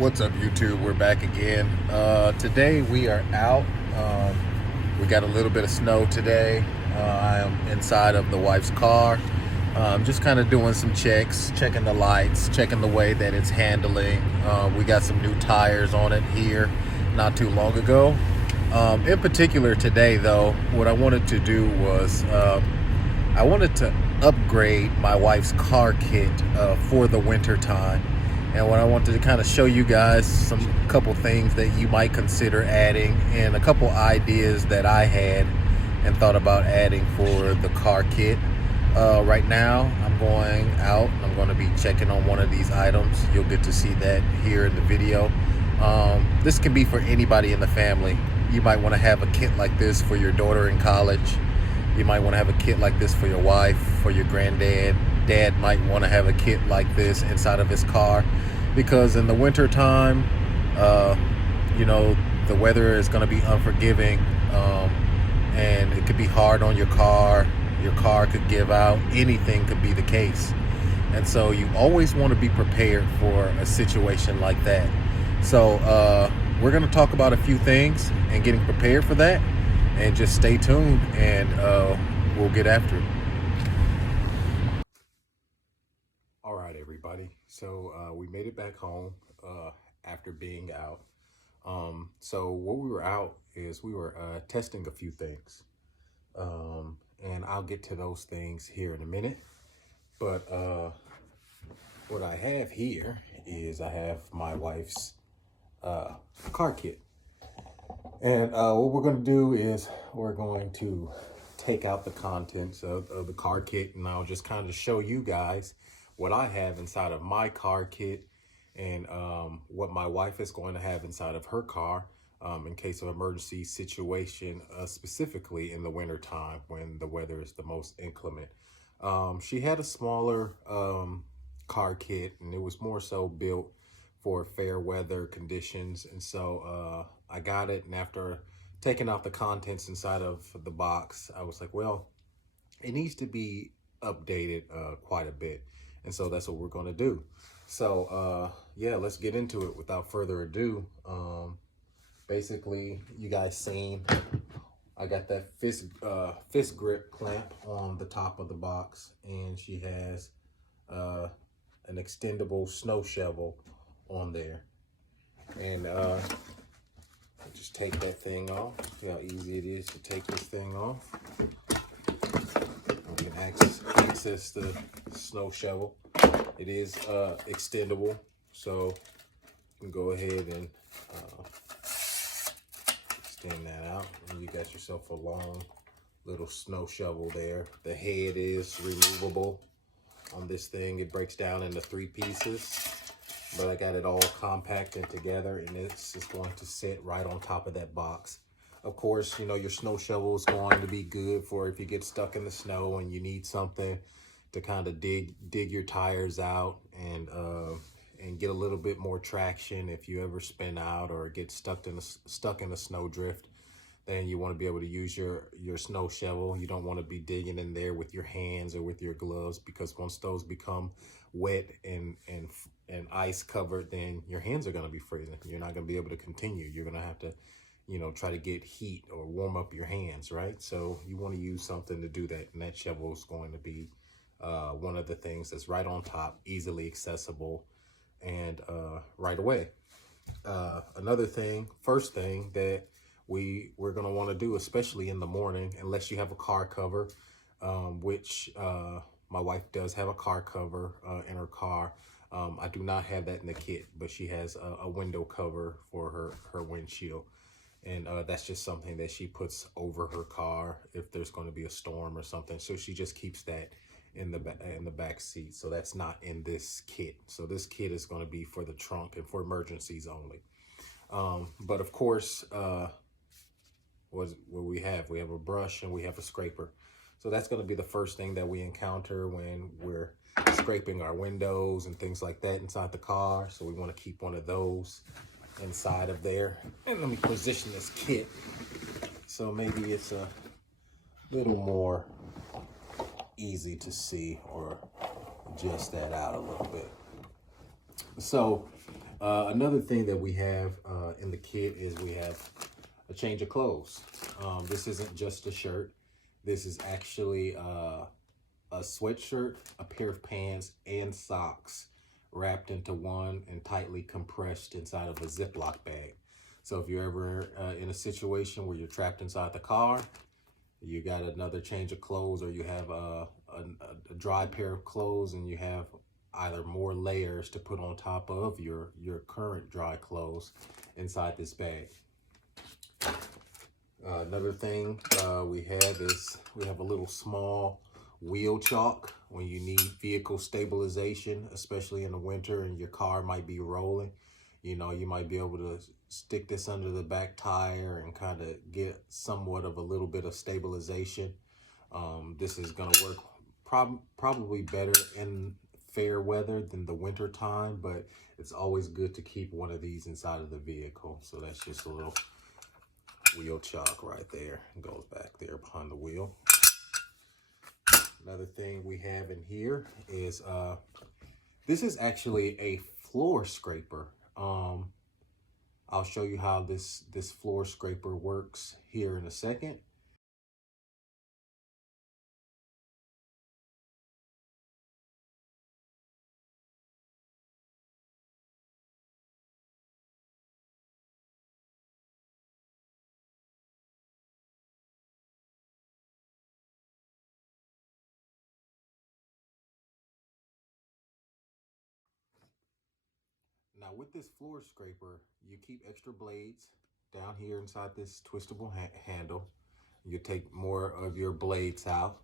What's up, YouTube? We're back again. Today we are out. We got a little bit of snow today. I am inside of the wife's car. Just kind of doing some checks, checking the lights, checking the way that it's handling. We got some new tires on it here not too long ago. In particular today though, what I wanted to do was I wanted to upgrade my wife's car kit for the winter time. And what I wanted to kind of show you guys a couple things that you might consider adding and a couple ideas that I had and thought about adding for the car kit. Right now I'm going out and I'm going to be checking on one of these items. You'll get to see that here in the video. This can be for anybody in the family. You might want to have a kit like this for your daughter in college. You might want to have a kit like this for your wife, for your granddad. Dad might want to have a kit like this inside of his car, because in the winter time, you know, the weather is going to be unforgiving, and it could be hard on your car. Your car could give out. Anything could be the case. And so you always want to be prepared for a situation like that. So we're going to talk about a few things and getting prepared for that. And just stay tuned and we'll get after it. All right, everybody. So we made it back home after being out. So what we were out is we were testing a few things. And I'll get to those things here in a minute. But what I have here is I have my wife's car kit. And what we're going to do is we're going to take out the contents of the car kit, and I'll just kind of show you guys what I have inside of my car kit and what my wife is going to have inside of her car in case of emergency situation, specifically in the winter time when the weather is the most inclement. She had a smaller car kit, and it was more so built for fair weather conditions, and so I got it. And after taking out the contents inside of the box, I was like, well, it needs to be updated quite a bit, and so that's what we're going to do. So yeah, let's get into it without further ado. Basically, you guys seen I got that fist grip clamp on the top of the box, and she has an extendable snow shovel on there. And just take that thing off. See how easy it is to take this thing off. We can access the snow shovel. It is extendable, so you can go ahead and extend that out, and you got yourself a long little snow shovel there. The head is removable on this thing. It breaks down into 3 pieces, but I got it all compacted together, and this is going to sit right on top of that box. Of course, you know, your snow shovel is going to be good for if you get stuck in the snow and you need something to kind of dig your tires out and get a little bit more traction if you ever spin out or get stuck in a snowdrift. Then you want to be able to use your snow shovel. You don't want to be digging in there with your hands or with your gloves, because once those become wet and ice covered, then your hands are going to be freezing. You're not going to be able to continue. You're going to have to, you know, try to get heat or warm up your hands, right? So you want to use something to do that, and that shovel is going to be one of the things that's right on top, easily accessible, and right away. Another thing, first thing that we're going to want to do, especially in the morning, unless you have a car cover, which my wife does have a car cover in her car. I do not have that in the kit, but she has a window cover for her windshield. And that's just something that she puts over her car if there's going to be a storm or something. So she just keeps that in the back seat. So that's not in this kit. So this kit is going to be for the trunk and for emergencies only. But of course, what we have a brush and we have a scraper. So that's going to be the first thing that we encounter when we're scraping our windows and things like that inside the car. So we want to keep one of those inside of there. And let me position this kit so maybe it's a little more easy to see, or adjust that out a little bit. So Another thing that we have in the kit is we have a change of clothes. This isn't just a shirt. This is actually a sweatshirt, a pair of pants, and socks wrapped into one and tightly compressed inside of a Ziploc bag. So if you're ever in a situation where you're trapped inside the car, you got another change of clothes, or you have a dry pair of clothes and you have either more layers to put on top of your current dry clothes inside this bag. Another thing we have is we have a little small wheel chalk when you need vehicle stabilization, especially in the winter and your car might be rolling. You know, you might be able to stick this under the back tire and kind of get somewhat of a little bit of stabilization. This is going to work probably better in fair weather than the winter time, but it's always good to keep one of these inside of the vehicle. So that's just a little wheel chalk right there. It goes back there behind the wheel. Another thing we have in here is this is actually a floor scraper. I'll show you how this floor scraper works here in a second. Now with this floor scraper, you keep extra blades down here inside this twistable handle. You take more of your blades out.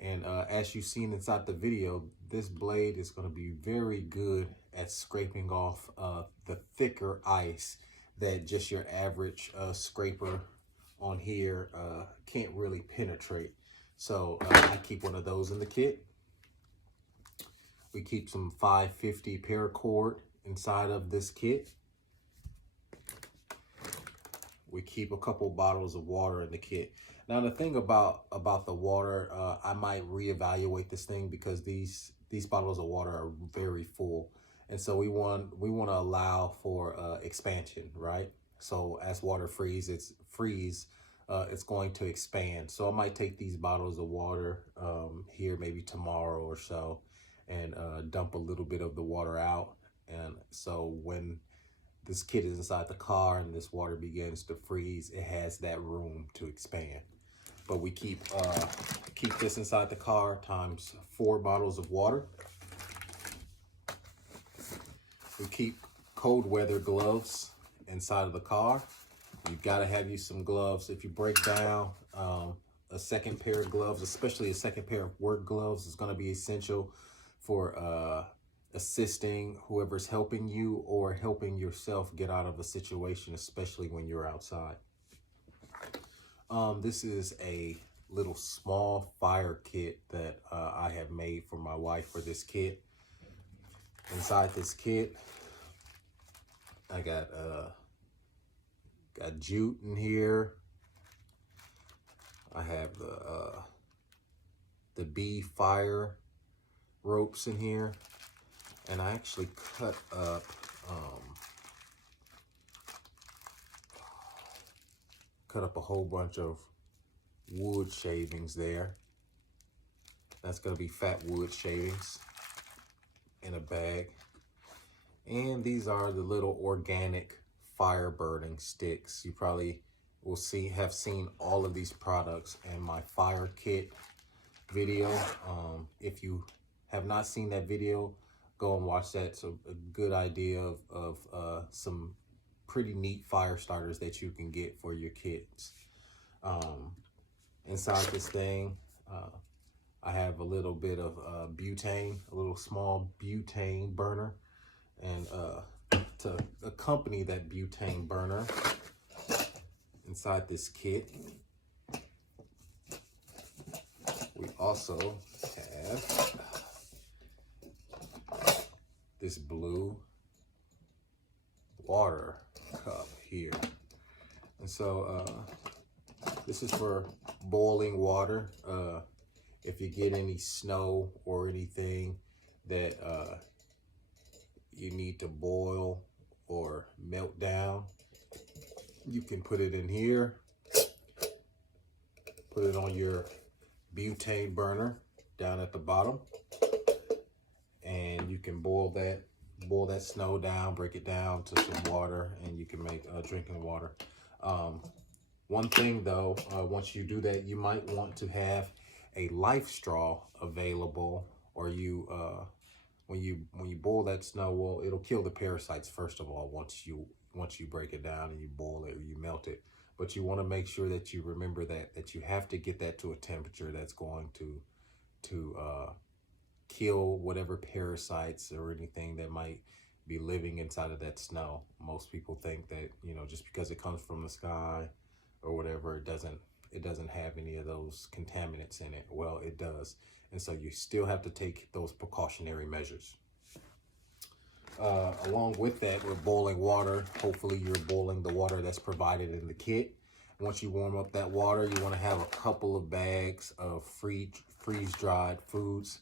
And as you've seen inside the video, this blade is going to be very good at scraping off the thicker ice that just your average scraper on here can't really penetrate. So I keep one of those in the kit. We keep some 550 paracord inside of this kit. We keep a couple bottles of water in the kit. Now the thing about the water, I might reevaluate this thing because these bottles of water are very full, and so we want to allow for expansion, right? So as water freezes, it's going to expand. So I might take these bottles of water here maybe tomorrow or so, and dump a little bit of the water out, and so when this kit is inside the car and this water begins to freeze, it has that room to expand. But we keep this inside the car times 4 bottles of water. We keep cold weather gloves inside of the car. You've got to have you some gloves. If you break down, a second pair of gloves, especially a second pair of work gloves, is going to be essential for assisting whoever's helping you or helping yourself get out of a situation, especially when you're outside. This is a little small fire kit that I have made for my wife for this kit. Inside this kit, I got jute in here. I have the bee fire ropes in here. And I actually cut up a whole bunch of wood shavings there. That's going to be fat wood shavings in a bag. And these are the little organic fire burning sticks. You probably will have seen all of these products in my fire kit video. If you have not seen that video, go and watch that. It's a good idea of some pretty neat fire starters that you can get for your kids. Inside this thing, I have a little bit of butane, a little small butane burner. And to accompany that butane burner inside this kit, we also have this blue water cup here. And so this is for boiling water. If you get any snow or anything that you need to boil or melt down, you can put it in here, put it on your butane burner down at the bottom, and you can boil that snow down, break it down to some water, and you can make drinking water. One thing though, once you do that, you might want to have a life straw available, or you when you boil that snow, well, it'll kill the parasites first of all once you break it down and you boil it or you melt it. But you want to make sure that you remember that you have to get that to a temperature that's going to kill whatever parasites or anything that might be living inside of that snow. Most people think that, you know, just because it comes from the sky or whatever, it doesn't have any of those contaminants in it. Well, it does. And so you still have to take those precautionary measures. Along with that, we're boiling water. Hopefully you're boiling the water that's provided in the kit. Once you warm up that water, you want to have a couple of bags of freeze-dried foods.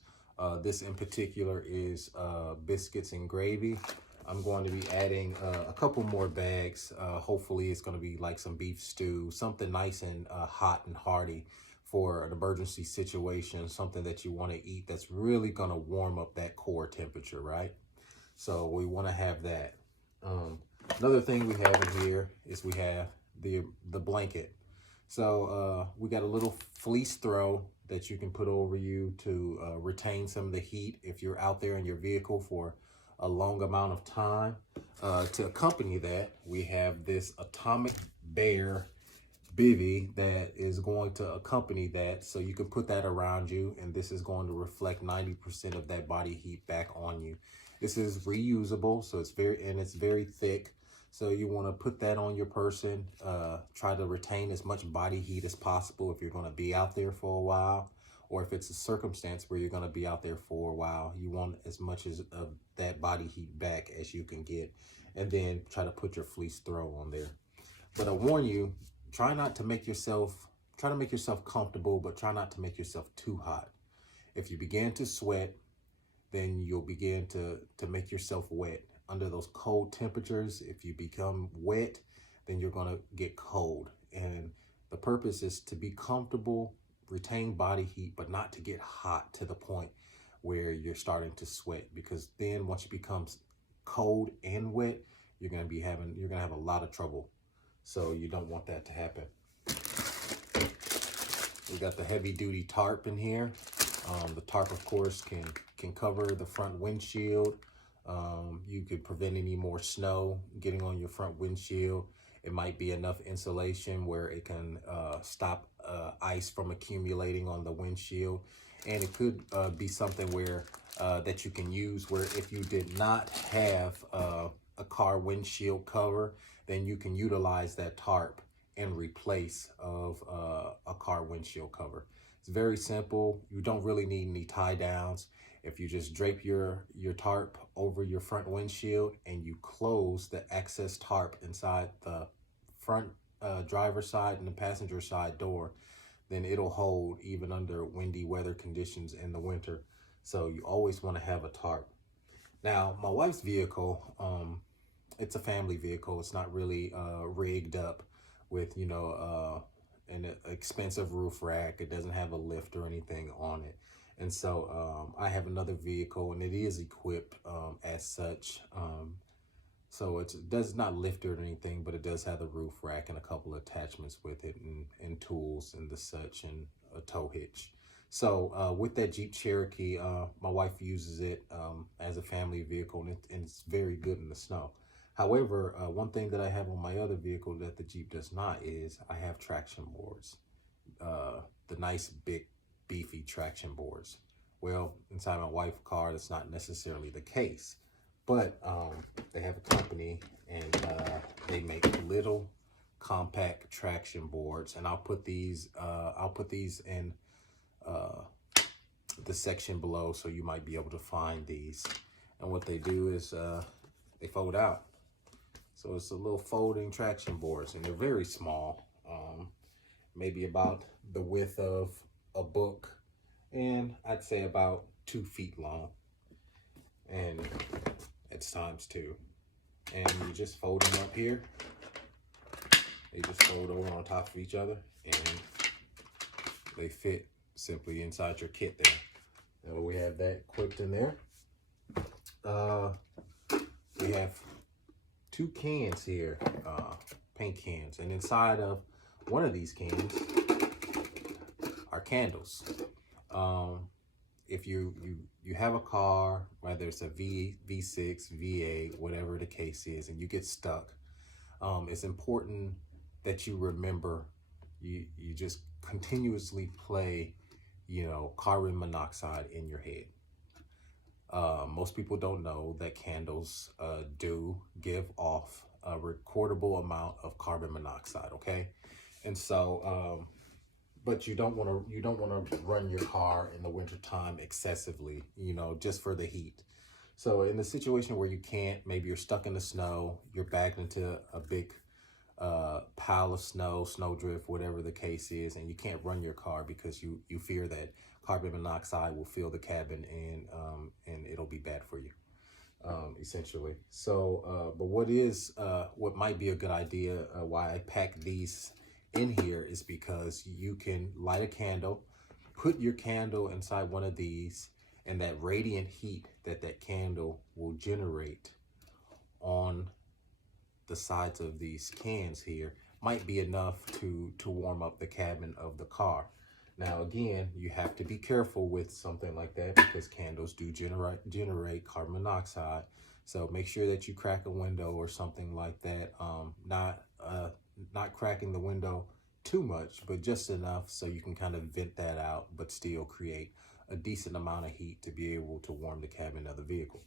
This in particular is biscuits and gravy. I'm going to be adding a couple more bags. Hopefully it's going to be like some beef stew, something nice and hot and hearty for an emergency situation, something that you want to eat that's really going to warm up that core temperature, right? So we want to have that. Another thing we have in here is we have the blanket. So we got a little fleece throw that you can put over you to retain some of the heat if you're out there in your vehicle for a long amount of time. To accompany that, we have this Atomic Bear bivy that is going to accompany that, so you can put that around you, and this is going to reflect 90% of that body heat back on you. This is reusable, so it's very thick. So you want to put that on your person. Try to retain as much body heat as possible if you're going to be out there for a while, or if it's a circumstance where you're going to be out there for a while. You want as much of that body heat back as you can get, and then try to put your fleece throw on there. But I warn you, try to make yourself comfortable, but try not to make yourself too hot. If you begin to sweat, then you'll begin to make yourself wet. Under those cold temperatures, if you become wet, then you're going to get cold. And the purpose is to be comfortable, retain body heat, but not to get hot to the point where you're starting to sweat, because then once you become cold and wet, you're going to have a lot of trouble. So you don't want that to happen. We got the heavy duty tarp in here. The tarp, of course, can cover the front windshield. You could prevent any more snow getting on your front windshield. It might be enough insulation where it can stop ice from accumulating on the windshield. And it could be something where that you can use where if you did not have a car windshield cover, then you can utilize that tarp in replace of a car windshield cover. It's very simple. You don't really need any tie downs. If you just drape your tarp over your front windshield and you close the excess tarp inside the front driver's side and the passenger side door, then it'll hold even under windy weather conditions in the winter. So you always want to have a tarp. Now, my wife's vehicle, it's a family vehicle. It's not really rigged up with, you know, an expensive roof rack. It doesn't have a lift or anything on it. And so I have another vehicle, and it is equipped as such. So it does not lift it or anything, but it does have the roof rack and a couple of attachments with it, and tools and the such, and a tow hitch. So with that Jeep Cherokee, my wife uses it as a family vehicle, and it's very good in the snow. However, one thing that I have on my other vehicle that the Jeep does not is I have traction boards, the nice big beefy traction boards. Well, inside my wife's car, that's not necessarily the case, but they have a company, and they make little compact traction boards, and I'll put these in the section below, so you might be able to find these. And what they do is they fold out. So it's a little folding traction boards, and they're very small, maybe about the width of a book, and I'd say about 2 feet long, and it's times 2. and you just fold them up here. They just fold over on top of each other, and they fit simply inside your kit there. So we have that equipped in there. We have 2 cans here, paint cans, and inside of one of these cans are candles. If you have a car, whether it's a V6, V8, whatever the case is, and you get stuck, it's important that you remember you just continuously play, carbon monoxide in your head. Most people don't know that candles do give off a recordable amount of carbon monoxide, okay? And so, but you don't want to run your car in the wintertime excessively, just for the heat. So in the situation where you can't, maybe you're stuck in the snow, you're backed into a big pile of snow, snowdrift, whatever the case is, and you can't run your car because you fear that carbon monoxide will fill the cabin and it'll be bad for you, essentially. So, but what might be a good idea, why I pack these in here, is because you can light a candle, put your candle inside one of these, and that radiant heat that candle will generate on the sides of these cans here might be enough to warm up the cabin of the car. Now, again, you have to be careful with something like that because candles do generate carbon monoxide. So make sure that you crack a window or something like that. Not cracking the window too much, but just enough so you can kind of vent that out, but still create a decent amount of heat to be able to warm the cabin of the vehicle.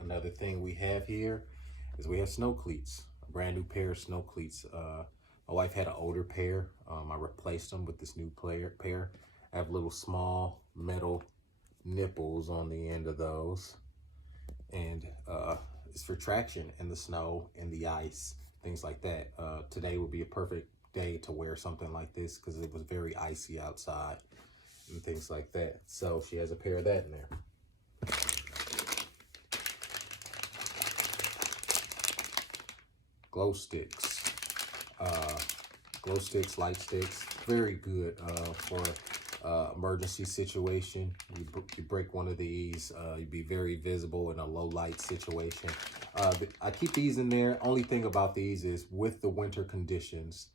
Another thing we have here is we have snow cleats, a brand new pair of snow cleats. My wife had an older pair. I replaced them with this new pair. I have little small metal nipples on the end of those. And it's for traction in the snow and the ice, things like that. Today would be a perfect day to wear something like this because it was very icy outside and things like that. So she has a pair of that in there. Glow sticks. Glow sticks, light sticks, very good for emergency situation. You break one of these, you'd be very visible in a low light situation. But I keep these in there. Only thing about these is with the winter conditions,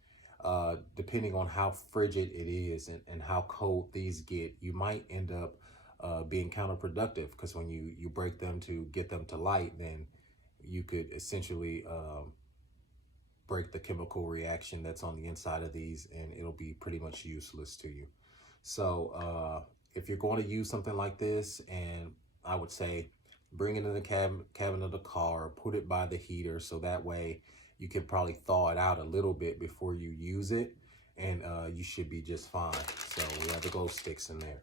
depending on how frigid it is and how cold these get, you might end up being counterproductive because when you break them to get them to light, then you could essentially break the chemical reaction that's on the inside of these, and it'll be pretty much useless to you. So if you're going to use something like this, and I would say bring it in the cabin of the car, put it by the heater, so that way you could probably thaw it out a little bit before you use it, and you should be just fine. So we have the glow sticks in there.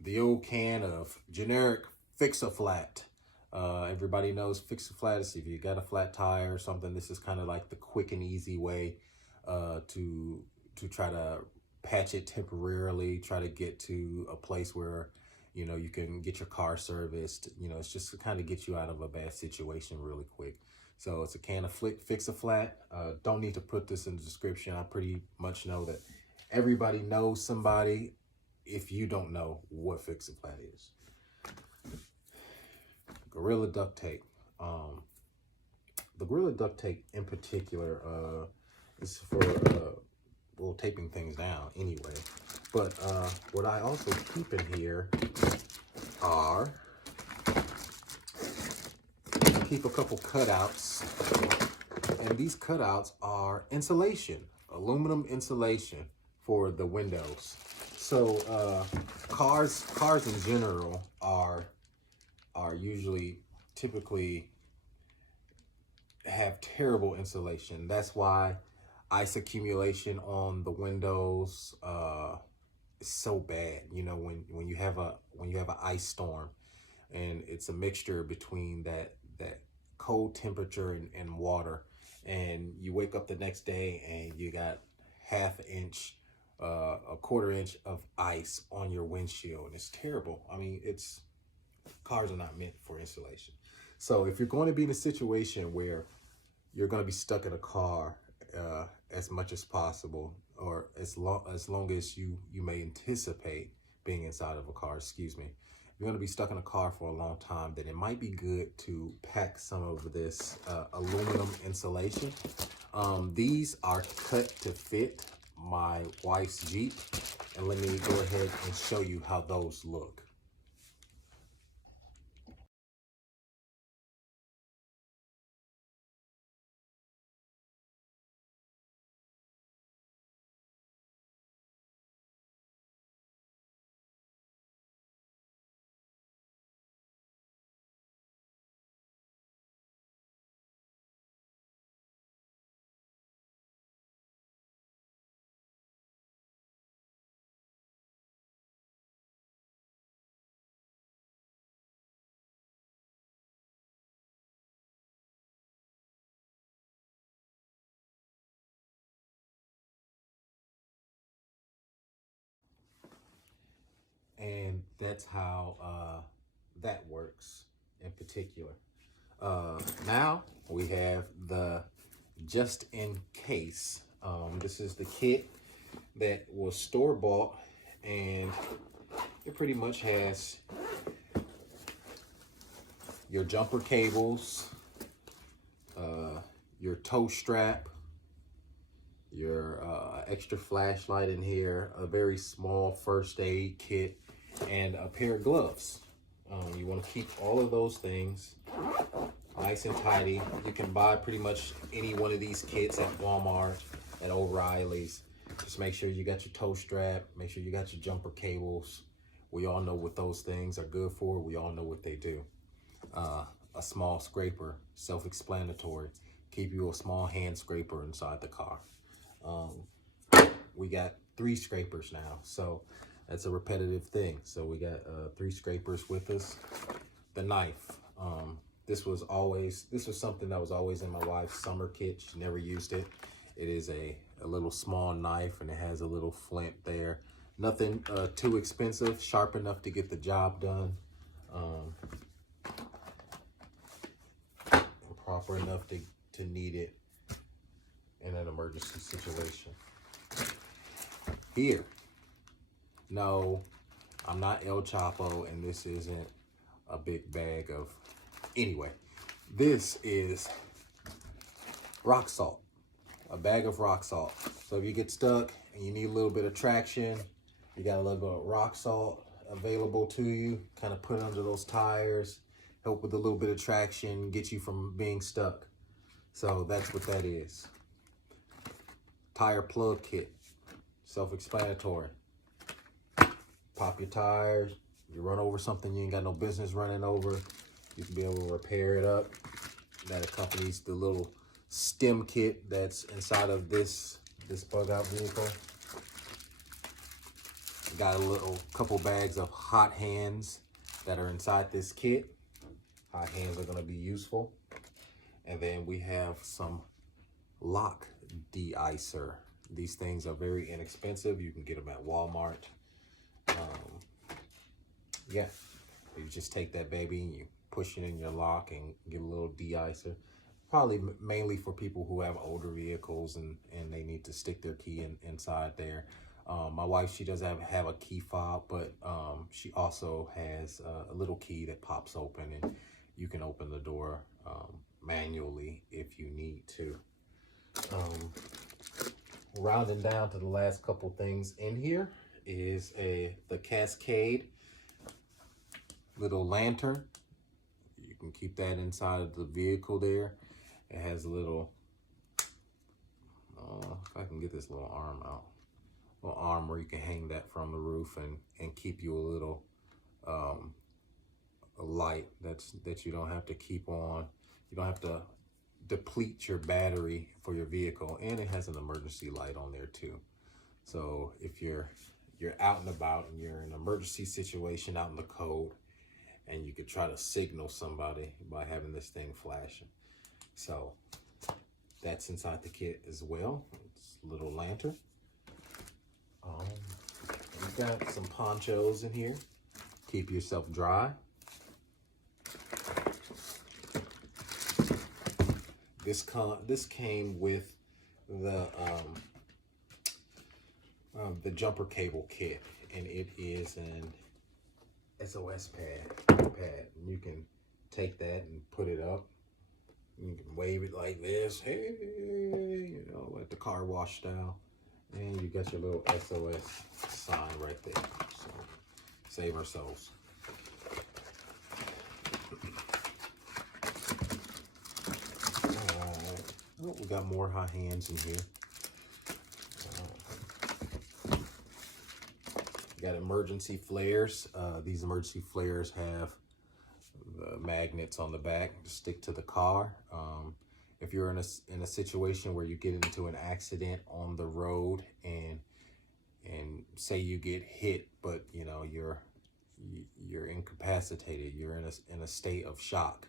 The old can of generic Fix-A-Flat. Everybody knows Fix-A-Flat is if you got a flat tire or something. This is kind of like the quick and easy way to try to patch it temporarily, try to get to a place where you can get your car serviced. It's just to kind of get you out of a bad situation really quick. So it's a can of Fix-A-Flat. Don't need to put this in the description. I pretty much know that everybody knows somebody if you don't know what Fix-A-Flat is. Gorilla duct tape. The Gorilla duct tape in particular is for taping things down anyway. But what I also keep in here are, I keep a couple cutouts, and these cutouts are insulation, aluminum insulation for the windows. So cars in general are typically have terrible insulation. That's why ice accumulation on the windows is so bad. When you have an ice storm, and it's a mixture between that cold temperature and water, and you wake up the next day and you got half an inch, a quarter inch of ice on your windshield, and it's terrible. I mean, it's Cars are not meant for insulation. So if you're going to be in a situation where you're going to be stuck in a car as much as possible, or as long as you may anticipate being inside of a car, excuse me, you're going to be stuck in a car for a long time, then it might be good to pack some of this aluminum insulation. These are cut to fit my wife's Jeep, and let me go ahead and show you how those look. And that's how that works in particular. Now we have the just in case. This is the kit that was store bought, and it pretty much has your jumper cables, your tow strap, your extra flashlight in here, a very small first aid kit, and a pair of gloves. You want to keep all of those things nice and tidy. You can buy pretty much any one of these kits at Walmart, at O'Reilly's. Just make sure you got your tow strap, make sure you got your jumper cables. We all know what those things are good for. We all know what they do. A small scraper, self-explanatory. Keep you a small hand scraper inside the car. We got 3 scrapers now, so that's a repetitive thing. So we got 3 scrapers with us. The knife. This was something that was always in my wife's summer kit. She never used it. It is a little small knife, and it has a little flint there. Nothing too expensive, sharp enough to get the job done. Proper enough to need it in an emergency situation. Here, no, I'm not El Chapo, and this isn't a big bag of, anyway, this is rock salt, a bag of rock salt. So if you get stuck and you need a little bit of traction, you got a little bit of rock salt available to you, kind of put under those tires, help with a little bit of traction, get you from being stuck. So that's what that is. Tire plug kit, self-explanatory. Pop your tires, you run over something you ain't got no business running over, you can be able to repair it up. That accompanies the little stem kit that's inside of this bug out vehicle. Got a couple bags of hot hands that are inside this kit. Hot hands are gonna be useful. And then we have some lock de-icer. These things are very inexpensive. You can get them at Walmart. Yeah, you just take that baby and you push it in your lock and get a little de-icer. Probably mainly for people who have older vehicles and they need to stick their key inside there. My wife, she does have a key fob, but she also has a little key that pops open, and you can open the door manually if you need to. Rounding down to the last couple things in here is the Cascade little lantern. You can keep that inside of the vehicle there. It has a little, if I can get this little arm out, little arm where you can hang that from the roof and keep you a little a light that you don't have to keep on. You don't have to deplete your battery for your vehicle, and it has an emergency light on there too. So if you're out and about and you're in an emergency situation out in the cold, and you could try to signal somebody by having this thing flashing. So that's inside the kit as well. It's a little lantern. We've got some ponchos in here. Keep yourself dry. This came with the jumper cable kit, and it is an SOS pad. And you can take that and put it up. You can wave it like this, hey, you know, like the car wash style. And you got your little SOS sign right there. So save our souls. Oh, we got more high hands in here. You got emergency flares. These emergency flares have the magnets on the back to stick to the car. If you're in a situation where you get into an accident on the road and say you get hit, but you know you're incapacitated, you're in a state of shock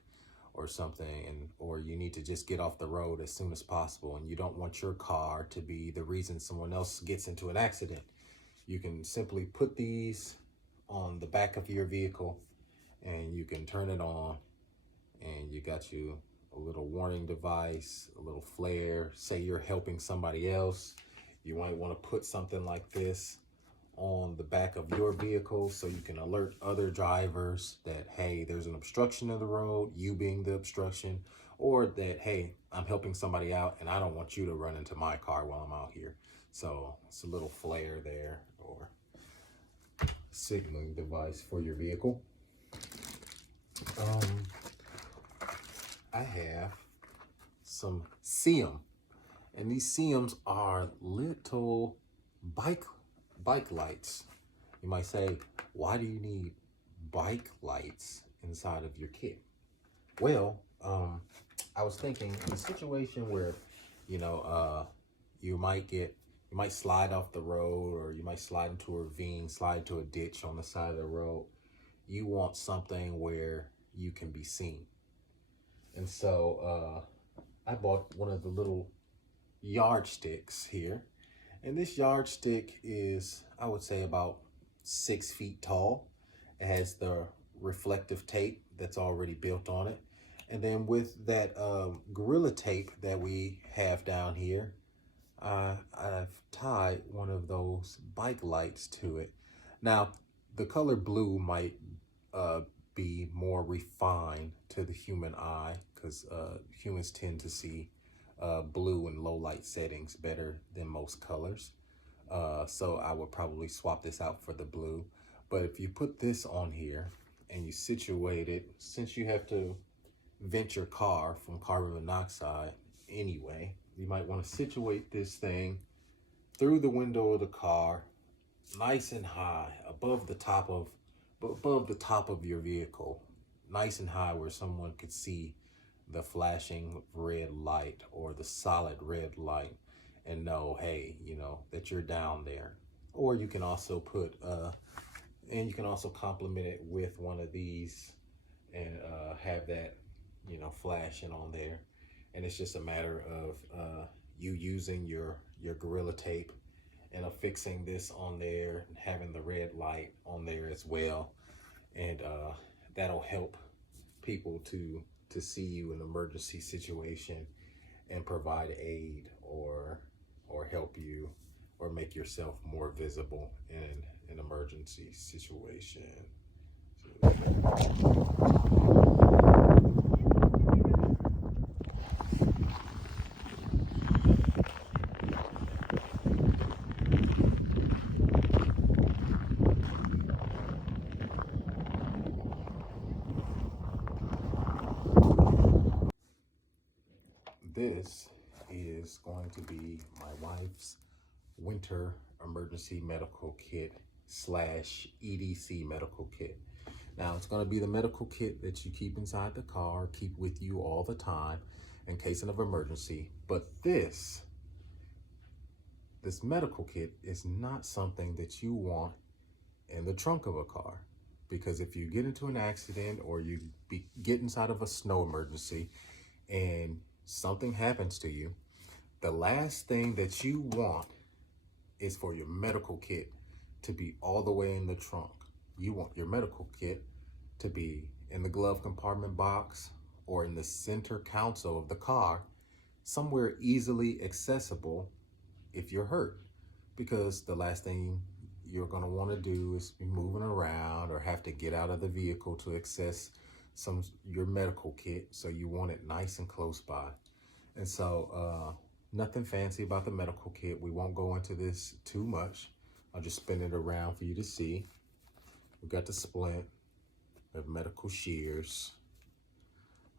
or something, or you need to just get off the road as soon as possible, and you don't want your car to be the reason someone else gets into an accident, you can simply put these on the back of your vehicle and you can turn it on, and you got you a little warning device, a little flare. Say you're helping somebody else, you might want to put something like this on the back of your vehicle so you can alert other drivers that, hey, there's an obstruction of the road, you being the obstruction, or that, hey, I'm helping somebody out and I don't want you to run into my car while I'm out here. So it's a little flare there, or signaling device for your vehicle. I have some SEAM, and these SEAMs are little bike lights. You might say, why do you need bike lights inside of your kit? Well, I was thinking in a situation where, you know, you might slide off the road, or you might slide into a ravine, slide into a ditch on the side of the road. You want something where you can be seen. And so I bought one of the little yardsticks here. And this yardstick is, I would say, about 6 feet tall. It has the reflective tape that's already built on it. And then with that Gorilla Tape that we have down here, I've tied one of those bike lights to it. Now, the color blue might be more refined to the human eye, because humans tend to see blue in low light settings better than most colors. So I would probably swap this out for the blue. But if you put this on here and you situate it, since you have to vent your car from carbon monoxide anyway, you might want to situate this thing through the window of the car, nice and high, above the top of your vehicle, nice and high, where someone could see the flashing red light or the solid red light and know, hey, you know, that you're down there. Or you can also put and you can also complement it with one of these and have that, you know, flashing on there. And it's just a matter of you using your Gorilla Tape and affixing this on there and having the red light on there as well. And that'll help people to see you in an emergency situation and provide aid or help you or make yourself more visible in an emergency situation. This is going to be my wife's winter emergency medical kit / EDC medical kit. Now, it's going to be the medical kit that you keep inside the car, keep with you all the time in case of an emergency. But this medical kit is not something that you want in the trunk of a car. Because if you get into an accident or you get inside of a snow emergency and something happens to you, the last thing that you want is for your medical kit to be all the way in the trunk. You want your medical kit to be in the glove compartment box or in the center console of the car somewhere easily accessible if you're hurt. Because the last thing you're going to want to do is be moving around or have to get out of the vehicle to access your medical kit. So you want it nice and close by. And so nothing fancy about the medical kit. We won't go into this too much. I'll just spin it around for you to see. We've got the splint. We have medical shears.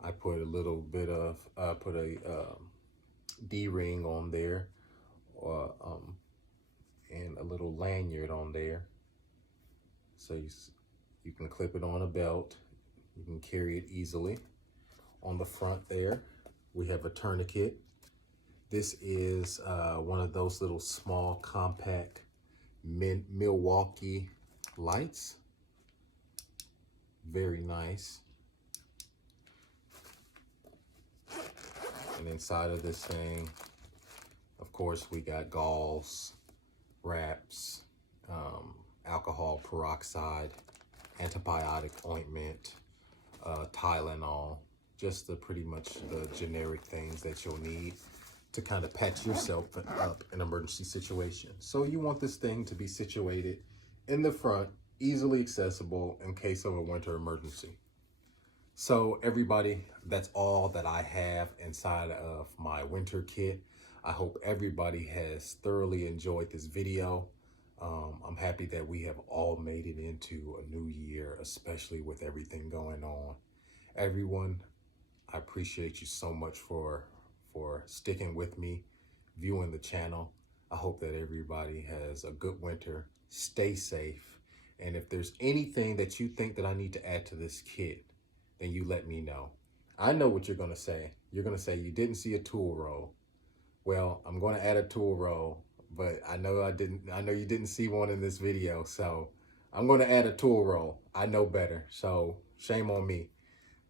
I put a little bit of, put a D-ring on there, and a little lanyard on there. So you can clip it on a belt. You can carry it easily. On the front there, we have a tourniquet. This is one of those little small compact Milwaukee lights. Very nice. And inside of this thing, of course, we got gauze, wraps, alcohol peroxide, antibiotic ointment, Tylenol, just pretty much the generic things that you'll need to kind of patch yourself up in emergency situations. So you want this thing to be situated in the front, easily accessible in case of a winter emergency. So everybody, that's all that I have inside of my winter kit. I hope everybody has thoroughly enjoyed this video. I'm happy that we have all made it into a new year, especially with everything going on. Everyone, I appreciate you so much for sticking with me, viewing the channel. I hope that everybody has a good winter. Stay safe. And if there's anything that you think that I need to add to this kit, then you let me know. I know what you're gonna say. You're gonna say you didn't see a tool roll. Well, I'm gonna add a tool roll, but I know you didn't see one in this video, so I'm gonna add a tool roll. I know better, so shame on me.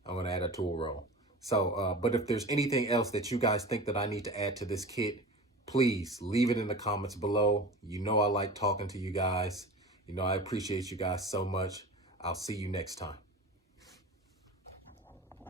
I'm gonna add a tool roll. So, but if there's anything else that you guys think that I need to add to this kit, please leave it in the comments below. You know I like talking to you guys. You know I appreciate you guys so much. I'll see you next time.